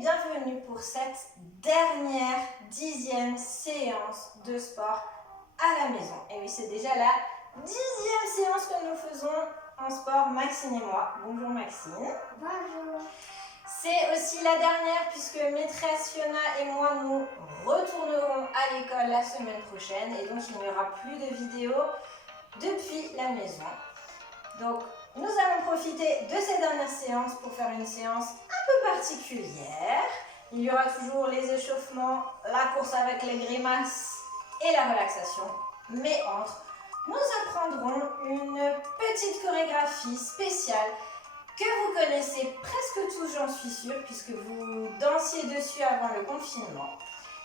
bienvenue pour cette dernière 10e séance de sport à la maison. Et oui, c'est déjà la 10e séance que nous faisons en sport, Maxine et moi. Bonjour Maxine. Bonjour. C'est aussi la dernière puisque maîtresse Fiona et moi nous retournerons à l'école la semaine prochaine et donc il n'y aura plus de vidéos depuis la maison. Donc nous allons profiter de ces dernières séances pour faire une séance un peu particulière. Il y aura toujours les échauffements, la course avec les grimaces et la relaxation. Mais entre, nous apprendrons une petite chorégraphie spéciale que vous connaissez presque tous, j'en suis sûre, puisque vous dansiez dessus avant le confinement.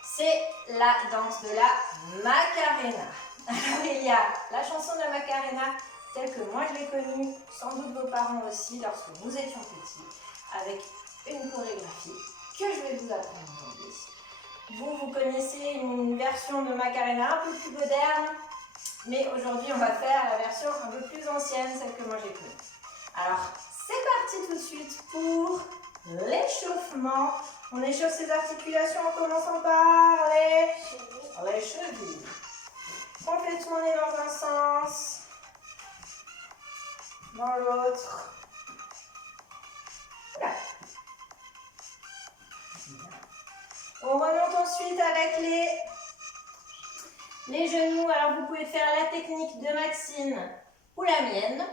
C'est la danse de la Macarena. Alors il y a la chanson de la Macarena telle que moi je l'ai connue, sans doute vos parents aussi, lorsque nous étions petits, avec une chorégraphie que je vais vous apprendre aujourd'hui. Vous connaissez une version de Macarena un peu plus moderne, mais aujourd'hui on va faire la version un peu plus ancienne, celle que moi j'ai connue. Alors, c'est parti tout de suite pour l'échauffement. On échauffe ses articulations en commençant par les chevilles. On fait tourner dans un sens, dans l'autre. Là. On remonte ensuite avec les genoux. Alors, vous pouvez faire la technique de Maxine ou la mienne.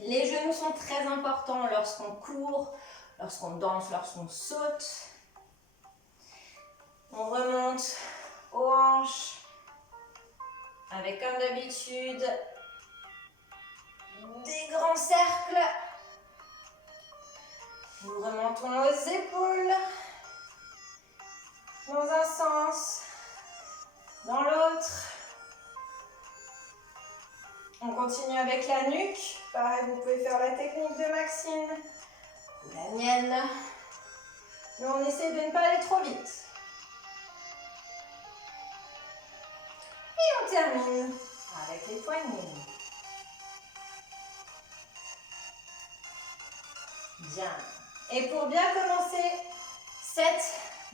Les genoux sont très importants lorsqu'on court, lorsqu'on danse, lorsqu'on saute. On remonte aux hanches avec, comme d'habitude, des grands cercles. Nous remontons aux épaules dans un sens, dans l'autre. On continue avec la nuque. Pareil, vous pouvez faire la technique de Maxine ou la mienne. Mais on essaie de ne pas aller trop vite. Et on termine avec les poignets. Bien. Et pour bien commencer cette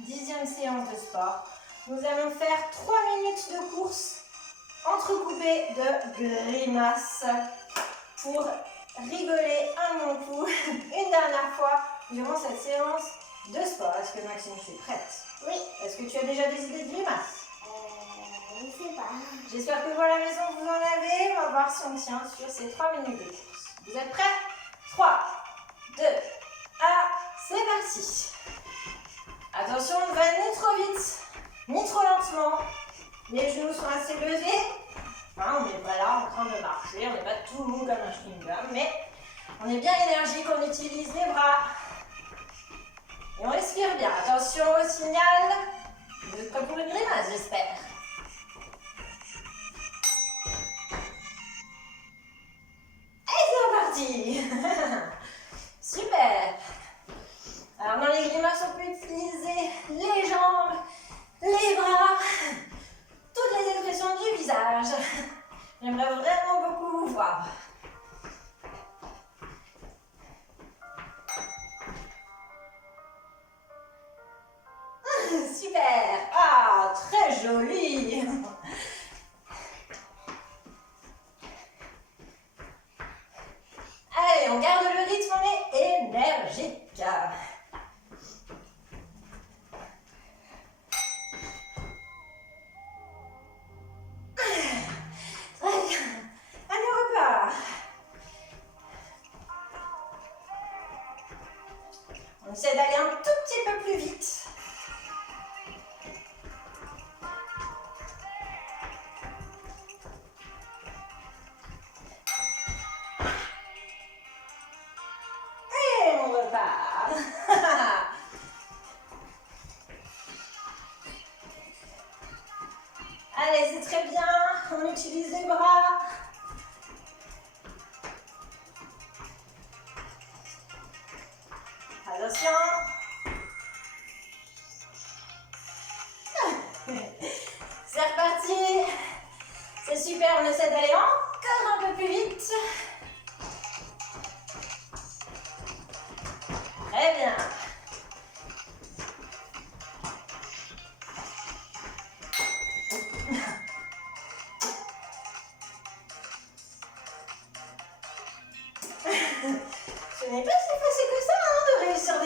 10e séance de sport, nous allons faire 3 minutes de course entrecoupé de grimaces pour rigoler un bon coup une dernière fois durant cette séance de sport. Est-ce que Maxime, tu es prête? Oui. Est-ce que tu as déjà des idées de grimaces? Je ne sais pas. J'espère que vous à la maison vous en avez. On va voir si on tient sur ces 3 minutes de course. Vous êtes prêts? 3, 2, 1, c'est parti. Attention, on ne va ni trop vite, ni trop lentement. Les genoux sont assez levés. Enfin, on n'est pas là en train de marcher, on n'est pas tout mou comme un chewing-gum, mais on est bien énergique, on utilise les bras. Et on respire bien. Attention au signal. Vous êtes prêts pour une grimace, j'espère. Et c'est reparti. Super. Alors dans les grimaces, on peut utiliser les jambes, les bras, toutes les expressions du visage. J'aimerais vraiment beaucoup vous voir. Super. Ah, très joli. Allez, on garde le rythme, on est énergique. On essaie d'aller un tout petit peu plus vite. Et on repart. Allez, c'est très bien. On utilise les bras. Attention. C'est reparti. C'est super, on essaie d'aller encore un peu plus vite. Très bien.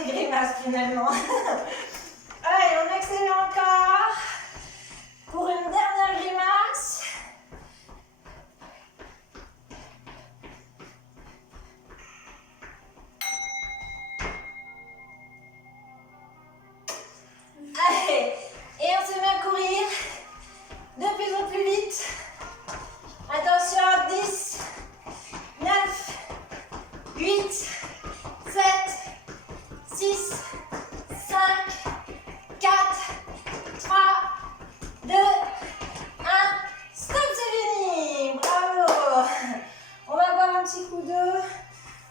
ces grimaces finalement. Allez, on accélère encore. Pour une dernière grimace. Allez, et on se met à courir de plus en plus vite. Attention, 10, 9, 8, 7, 6, 5, 4, 3, 2, 1. Stop, c'est fini. Bravo. On va boire un petit coup d'eau.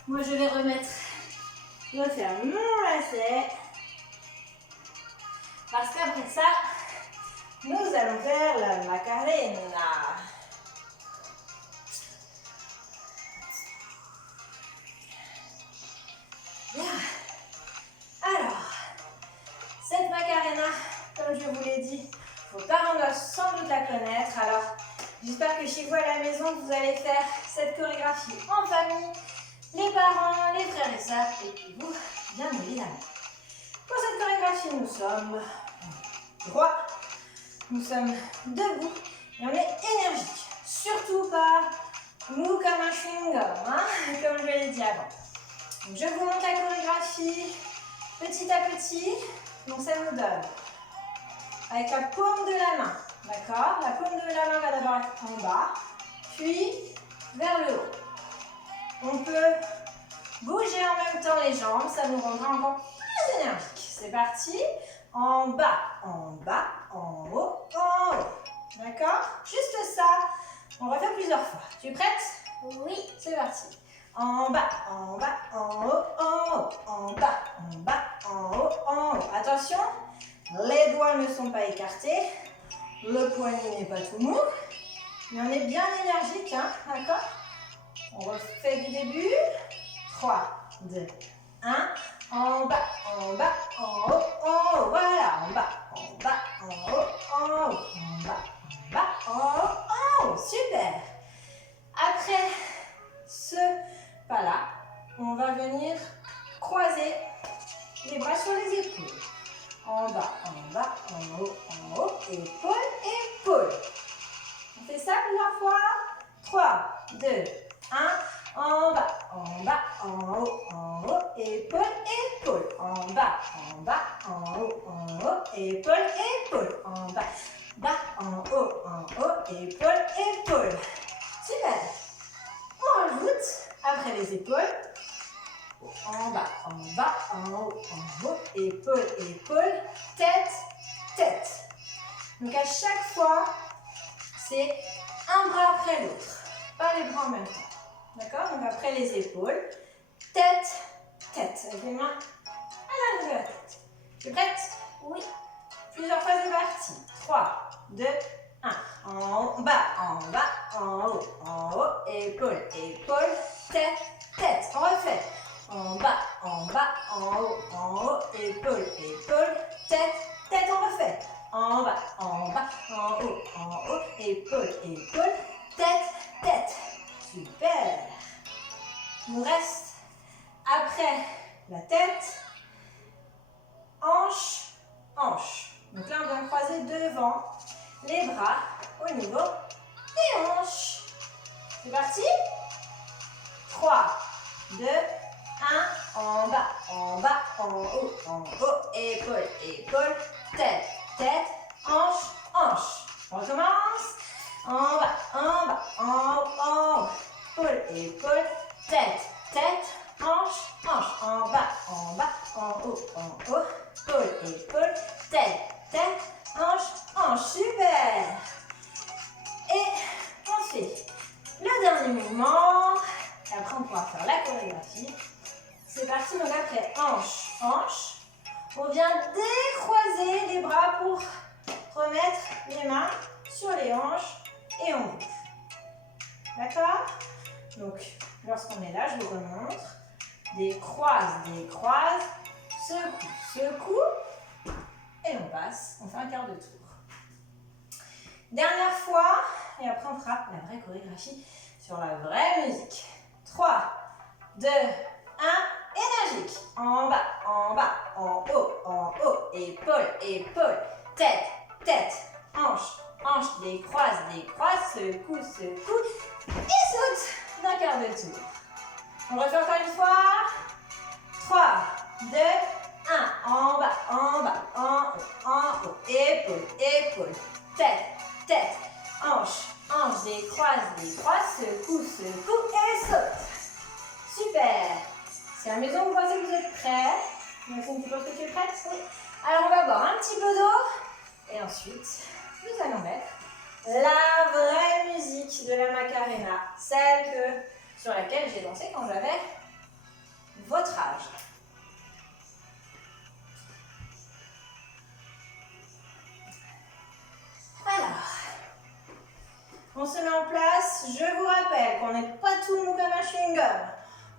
Moi, je vais refaire mon lacet. Parce qu'après ça, nous allons faire la Macarena. Bien. Alors, cette Macarena, comme je vous l'ai dit, vos parents doivent sans doute la connaître. Alors, j'espère que chez vous à la maison, vous allez faire cette chorégraphie en famille, les parents, les frères et sœurs, et puis vous, bien évidemment. Pour cette chorégraphie, nous sommes droit, nous sommes debout et on est énergique. Surtout pas mou comme un chewing-gum, hein, comme je l'ai dit avant. Donc, je vous montre la chorégraphie petit à petit. Donc ça nous donne avec la paume de la main, d'accord? La paume de la main va d'abord être en bas, puis vers le haut. On peut bouger en même temps les jambes, ça nous rendra encore plus énergique. C'est parti. En bas, en bas, en haut, en haut. D'accord? Juste ça. On refait plusieurs fois. Tu es prête? Oui. C'est parti. En bas, en bas, en haut, en haut. En bas, en bas, en haut, en haut. Attention, les doigts ne sont pas écartés. Le poignet n'est pas tout mou. Mais on est bien énergique, hein? D'accord? On refait du début. 3, 2, 1. En bas, en bas, en haut, en haut. Voilà, en bas, en bas, en haut, en haut. En bas, en haut, en haut. Super. Après ce pas-là, on va venir croiser les bras sur les épaules. En bas, en haut, épaule, épaule. On fait ça plusieurs fois. 3, 2, 1. En bas, en haut, épaule, épaule. En bas, en haut, épaule, épaule. En bas, en haut, épaule, épaule. Super. On rajoute, après les épaules, en bas, en haut, épaule, épaule, tête, tête. Donc à chaque fois, c'est un bras après l'autre, pas les bras en même temps. D'accord? Donc après les épaules, tête, tête, avec les mains à l'avant de la tête. Tu es prête? Oui. Plusieurs fois, c'est parti. 3, 2, 1. En bas, en haut, épaule, épaule, tête, tête. On refait. En bas, en haut, épaule, épaule, tête, tête. On refait. En bas, en haut, épaule, épaule, tête, tête. Super. Il nous reste, après la tête, hanche, hanche. Donc là, on vient croiser devant les bras au niveau des hanches. C'est parti? 3, 2, 1. En bas, en haut, épaule, épaule, tête, tête, hanche, hanche. On recommence. En bas, en haut, épaule, épaule, tête, tête, hanche, hanche. En bas, en haut, épaule, épaule, tête, tête, hanche, hanche. Super. Et on fait le dernier mouvement. Et après, on pourra faire la chorégraphie. C'est parti. Donc après, hanche, hanche. On vient décroiser les bras pour remettre les mains sur les hanches et on bouge. D'accord? Donc, lorsqu'on est là, je vous remontre. Décroise, secoue, secoue. Et on passe, on fait un quart de tour. Dernière fois, et après on fera la vraie chorégraphie sur la vraie musique. 3, 2, 1, énergique. En bas, en haut, épaule, épaule, tête, tête, hanche, hanche, décroise, décroise, secoue, secoue, et saute d'un quart de tour. On refait encore une fois. 3, 2, 1. En bas, en haut, épaule, épaule, tête, tête, hanche, hanche, décroise, décroise, secoue, secoue, et saute. Super. C'est à la maison, vous pensez que vous êtes prêts? Maxime, tu penses que tu es prête? Oui. Alors, on va boire un petit peu d'eau. Et ensuite, nous allons mettre la vraie musique de la Macarena. Celle sur laquelle j'ai dansé quand j'avais votre âge. Alors, on se met en place. Je vous rappelle qu'on n'est pas tout mou comme un chewing-gum.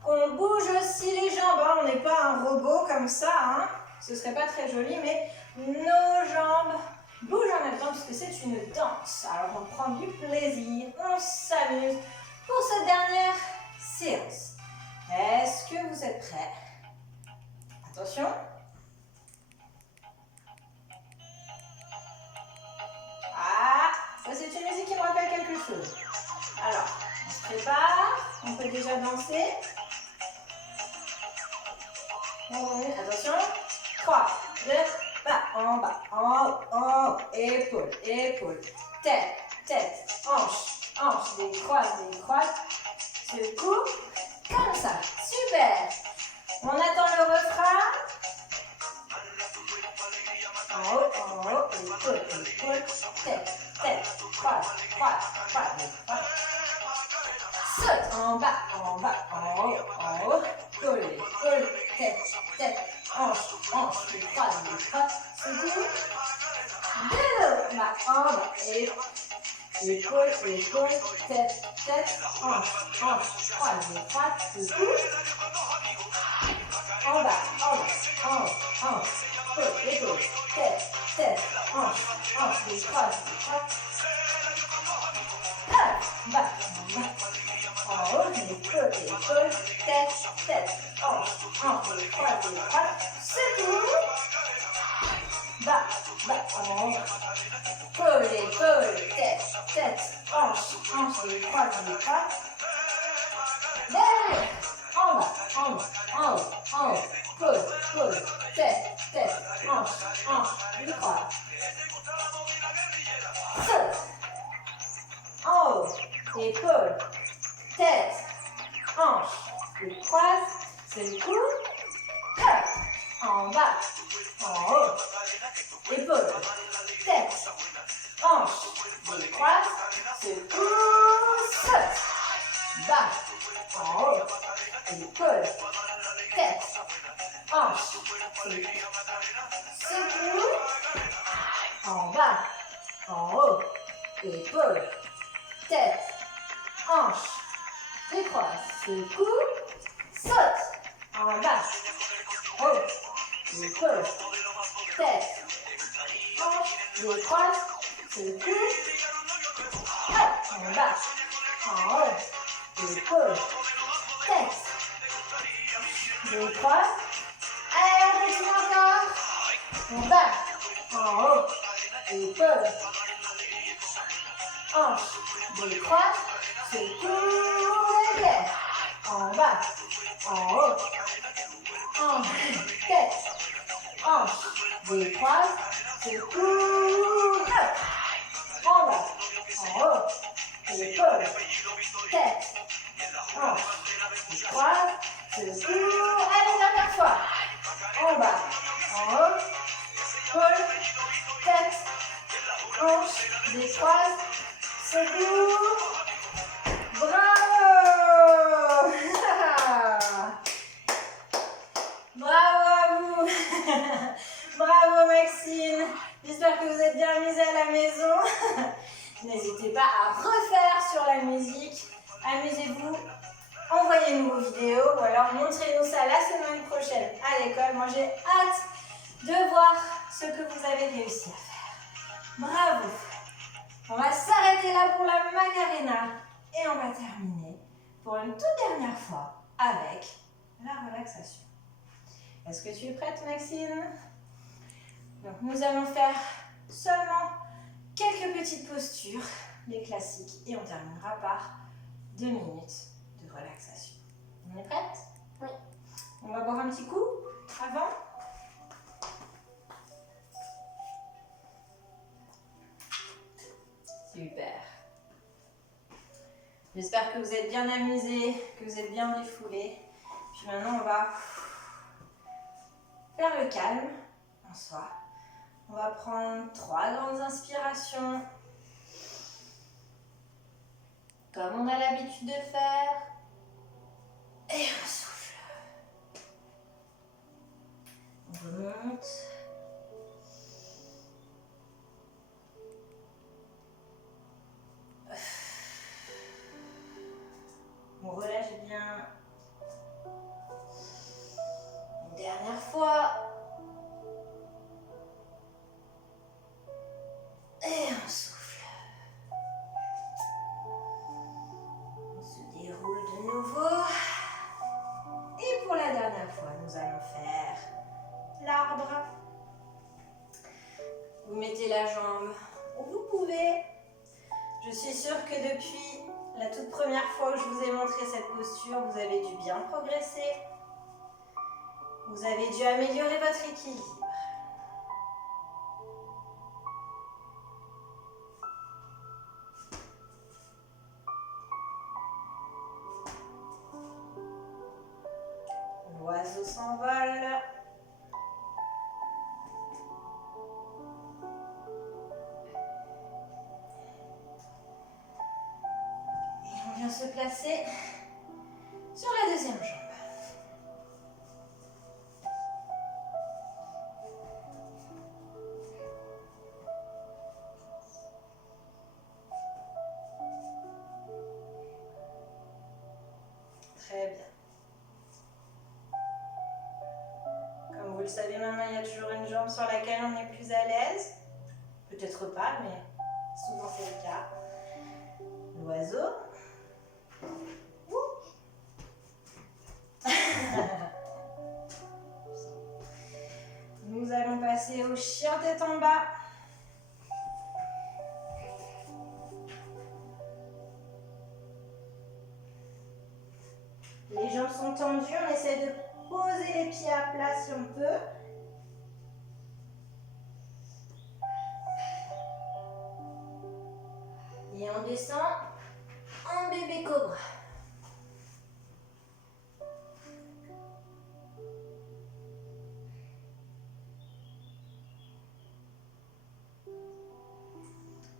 On bouge aussi les jambes, hein. On n'est pas un robot comme ça, hein. Ce serait pas très joli, mais nos jambes bougent en même temps puisque c'est une danse. Alors on prend du plaisir, on s'amuse pour cette dernière séance. Est-ce que vous êtes prêts? Attention. Ah, ça c'est une musique qui me rappelle quelque chose. Alors, on se prépare, on peut déjà danser. Attention, 3, 2, bas, en haut, épaule, épaule, tête, tête, hanche, hanche, décroise, décroise, secoue, comme ça, super. On attend le refrain. En haut, épaule, épaule, tête, tête, croise, croise, croise, croise. Saute en bas, en haut, épaule, épaule, tête, tête, hanche, hanche, décroise, décroise, secoue. De l'eau, là, en bas, épaule, épaule, tête, tête, hanche, hanche, croise, décroise, secoue. En bas, hanche, épaule, tête, tête, hanche, hanche, décroise, décroise. Hop, bas, en haut, épaule, épaule, tête, tête, hanche, hanche, décroise, décroise, secoue. Bas, en haut, épaule, épaule, tête, tête, hanche, hanche, décroise, décroise. Derrière, en bas, en haut, épaule, tête, tête, hanche, hanche, décroise. Saute. En haut, épaule, tête, hanche, décroise, secoue. Hop. En bas, en haut, épaule, tête, hanche, décroise, secoue, saute. Bas, en haut, épaule, tête, hanche, secoue. En bas, en haut, épaule, tête, hanche, décroise, secoue, saute. En bas, haut, épaule, tête, hanche, décroise, secoue. Hop, en bas, en haut, épaule, tête, décroise. Allez, on continue encore. En bas, en haut, épaule, hanche, décroise, secoue, derrière. En bas, en haut, tête, hanche, décroise, secoue, hop. En bas, en haut, épaule, tête, hanche, décroise, secoue. Allez, dernière fois. En bas, en haut, épaule, tête, hanche, décroise, secoue. Bravo. Bravo à vous. Bravo Maxime. J'espère que vous êtes bien amusés à la maison. N'hésitez pas à refaire sur la musique. Amusez-vous. Envoyez-nous vos vidéos ou alors montrez-nous ça la semaine prochaine à l'école. Moi j'ai hâte de voir ce que vous avez réussi à faire. Bravo. On va s'arrêter là pour la Macarena et on va terminer pour une toute dernière fois avec la relaxation. Est-ce que tu es prête, Maxine? Donc, nous allons faire seulement quelques petites postures, les classiques, et on terminera par 2 minutes de relaxation. On est prête? Oui. On va boire un petit coup avant? Super. J'espère que vous êtes bien amusés, que vous êtes bien défoulés. Puis maintenant, on va faire le calme en soi. On va prendre 3 grandes inspirations, comme on a l'habitude de faire. Et on souffle. On remonte. On relâche bien. Une dernière fois. Et on souffle. On se déroule de nouveau. Et pour la dernière fois, nous allons faire l'arbre. Vous mettez la jambe où vous pouvez. Je suis sûre que depuis la toute première fois que je vous ai montré cette posture, vous avez dû bien progresser. Vous avez dû améliorer votre équilibre. L'oiseau s'envole. Et on vient se placer sur la deuxième jambe. Très bien. Comme vous le savez maintenant, il y a toujours une jambe sur laquelle on est plus à l'aise. Peut-être pas, mais souvent c'est le cas. L'oiseau. Nous allons passer au chien tête en bas. Les jambes sont tendues, on essaie de poser les pieds à plat si on peut. Et on descend en bébé cobra.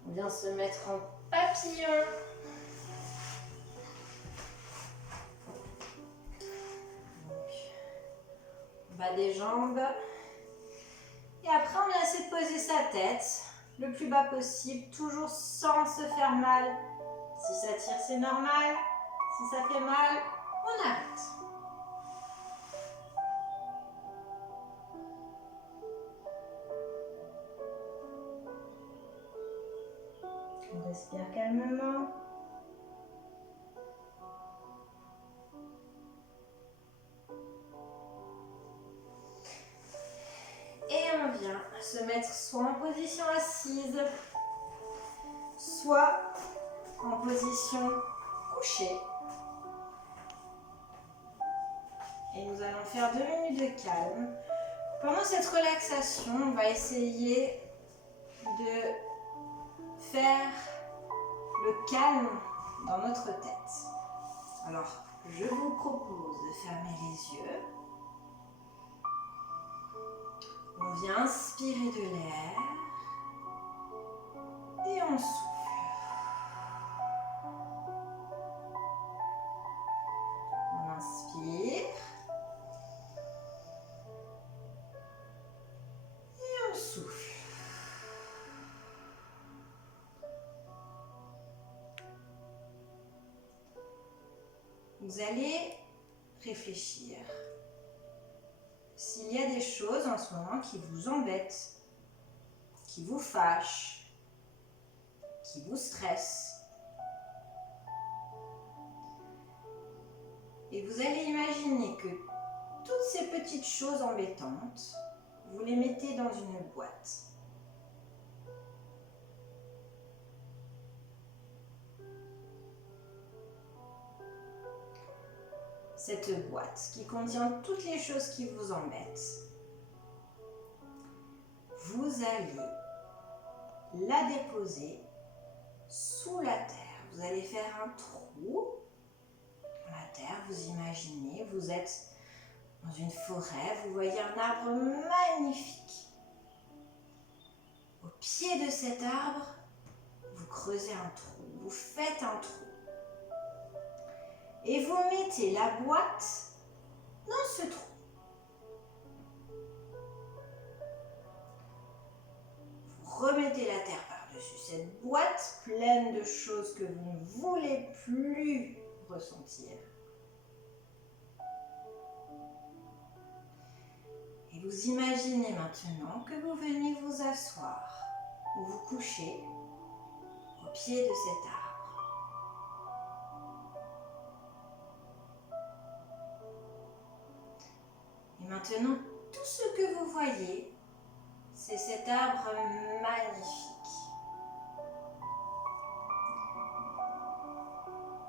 On vient se mettre en papillon. Bas des jambes. Et après, on vient essayer de poser sa tête le plus bas possible, toujours sans se faire mal. Si ça tire, c'est normal. Si ça fait mal, on arrête. On respire calmement. Et on vient se mettre soit en position assise, soit en position couchée. Et nous allons faire 2 minutes de calme. Pendant cette relaxation, on va essayer de faire le calme dans notre tête. Alors, je vous propose de fermer les yeux. On vient inspirer de l'air et on souffle. On inspire et on souffle. Vous allez réfléchir. S'il y a des choses en ce moment qui vous embêtent, qui vous fâchent, qui vous stressent, et vous allez imaginer que toutes ces petites choses embêtantes, vous les mettez dans une boîte. Cette boîte qui contient toutes les choses qui vous embêtent, vous allez la déposer sous la terre. Vous allez faire un trou dans la terre. Vous imaginez, vous êtes dans une forêt, vous voyez un arbre magnifique. Au pied de cet arbre, vous creusez un trou, vous faites un trou. Et vous mettez la boîte dans ce trou. Vous remettez la terre par-dessus cette boîte pleine de choses que vous ne voulez plus ressentir. Et vous imaginez maintenant que vous venez vous asseoir ou vous coucher au pied de cet arbre. Et maintenant, tout ce que vous voyez, c'est cet arbre magnifique.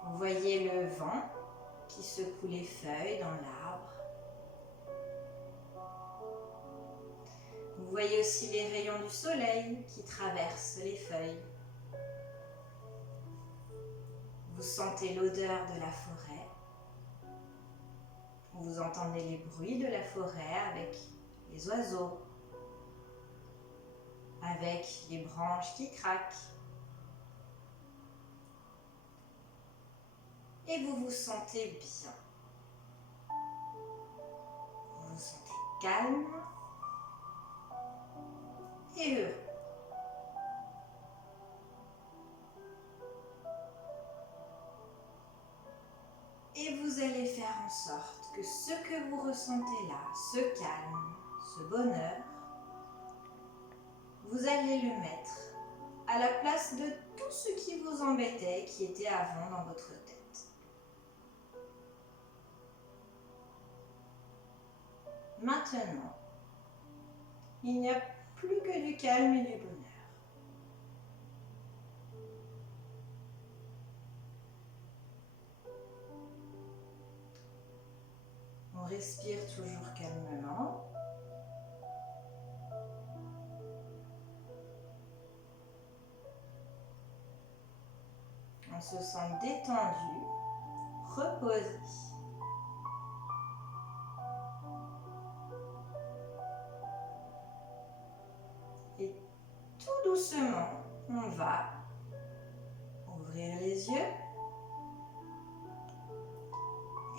Vous voyez le vent qui secoue les feuilles dans l'arbre. Vous voyez aussi les rayons du soleil qui traversent les feuilles. Vous sentez l'odeur de la forêt. Vous entendez les bruits de la forêt avec les oiseaux, avec les branches qui craquent. Et vous vous sentez bien. Vous vous sentez calme et heureux. Et vous allez faire en sorte que ce que vous ressentez là, ce calme, ce bonheur, vous allez le mettre à la place de tout ce qui vous embêtait, qui était avant dans votre tête. Maintenant, il n'y a plus que du calme et du bonheur. On respire toujours calmement. On se sent détendu, reposé. Et tout doucement, on va ouvrir les yeux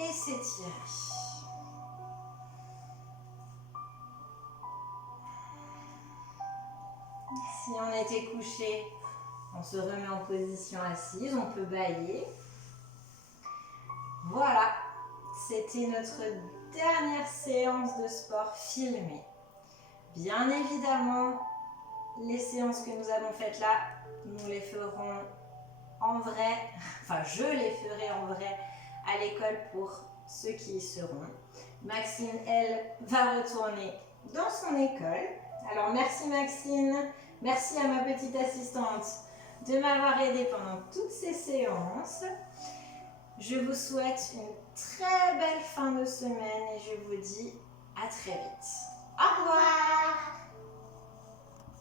et s'étirer. Si on était couché, on se remet en position assise, on peut bâiller. Voilà, c'était notre dernière séance de sport filmée. Bien évidemment, les séances que nous avons faites là, nous les ferons en vrai, enfin je les ferai en vrai à l'école pour ceux qui y seront. Maxine, elle, va retourner dans son école. Alors merci Maxine, merci à ma petite assistante de m'avoir aidée pendant toutes ces séances. Je vous souhaite une très belle fin de semaine et je vous dis à très vite. Au revoir!